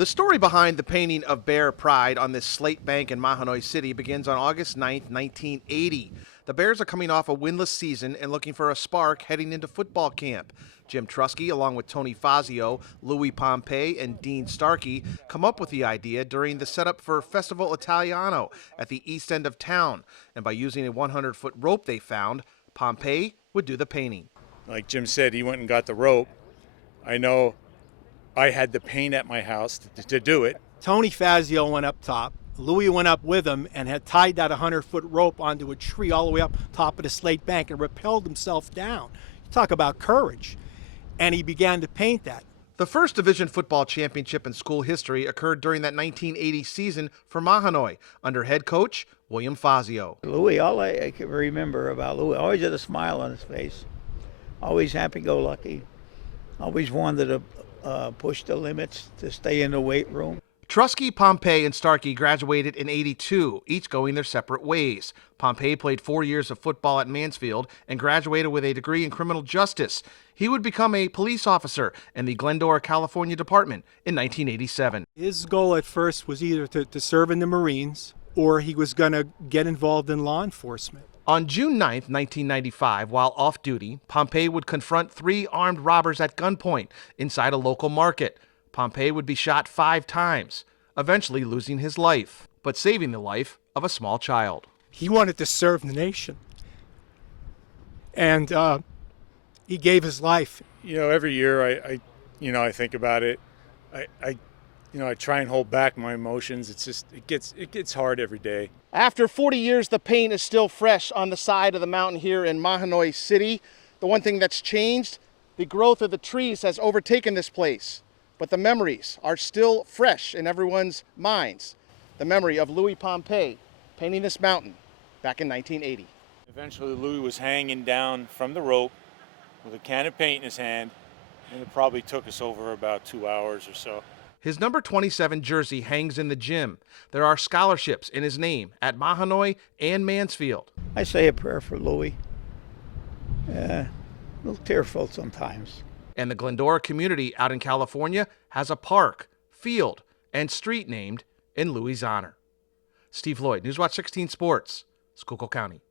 The story behind the painting of Bear Pride on this slate bank in Mahanoy City begins on August 9th, 1980. The Bears are coming off a winless season and looking for a spark heading into football camp. Jim Trusky, along with Tony Fazio, Louis Pompei, and Dean Starkey, come up with the idea during the setup for Festival Italiano at the east end of town. And by using a 100-foot rope they found, Pompei would do the painting. Like Jim said, he went and got the rope. I know I had the paint at my house to do it. Tony Fazio went up top. Louis went up with him and had tied that 100-foot rope onto a tree all the way up top of the slate bank and rappelled himself down. You talk about courage. And he began to paint that. The first Division football championship in school history occurred during that 1980 season for Mahanoy under head coach William Fazio. Louis, all I can remember about Louis, always had a smile on his face, always happy-go-lucky, always wanted to push the limits, to stay in the weight room. Trusky, Pompei, and Starkey graduated in '82, each going their separate ways. Pompei played 4 years of football at Mansfield and graduated with a degree in criminal justice. He would become a police officer in the Glendora, California department in 1987. His goal at first was either to serve in the Marines or he was going to get involved in law enforcement. On June 9, 1995, while off duty, Pompei would confront 3 armed robbers at gunpoint inside a local market. Pompei would be shot 5 times, eventually losing his life, but saving the life of a small child. He wanted to serve the nation, and he gave his life. You know, every year I think about it. I try and hold back my emotions. It's just it gets hard every day. After 40 years, the paint is still fresh on the side of the mountain here in Mahanoy City. The one thing that's changed, the growth of the trees has overtaken this place. But the memories are still fresh in everyone's minds. The memory of Louis Pompei painting this mountain back in 1980. Eventually, Louis was hanging down from the rope with a can of paint in his hand, and it probably took us over about 2 hours or so. His number 27 jersey hangs in the gym. There are scholarships in his name at Mahanoy and Mansfield. I say a prayer for Louis. A little tearful sometimes. And the Glendora community out in California has a park, field, and street named in Louis' honor. Steve Lloyd, Newswatch 16 Sports, Schuylkill County.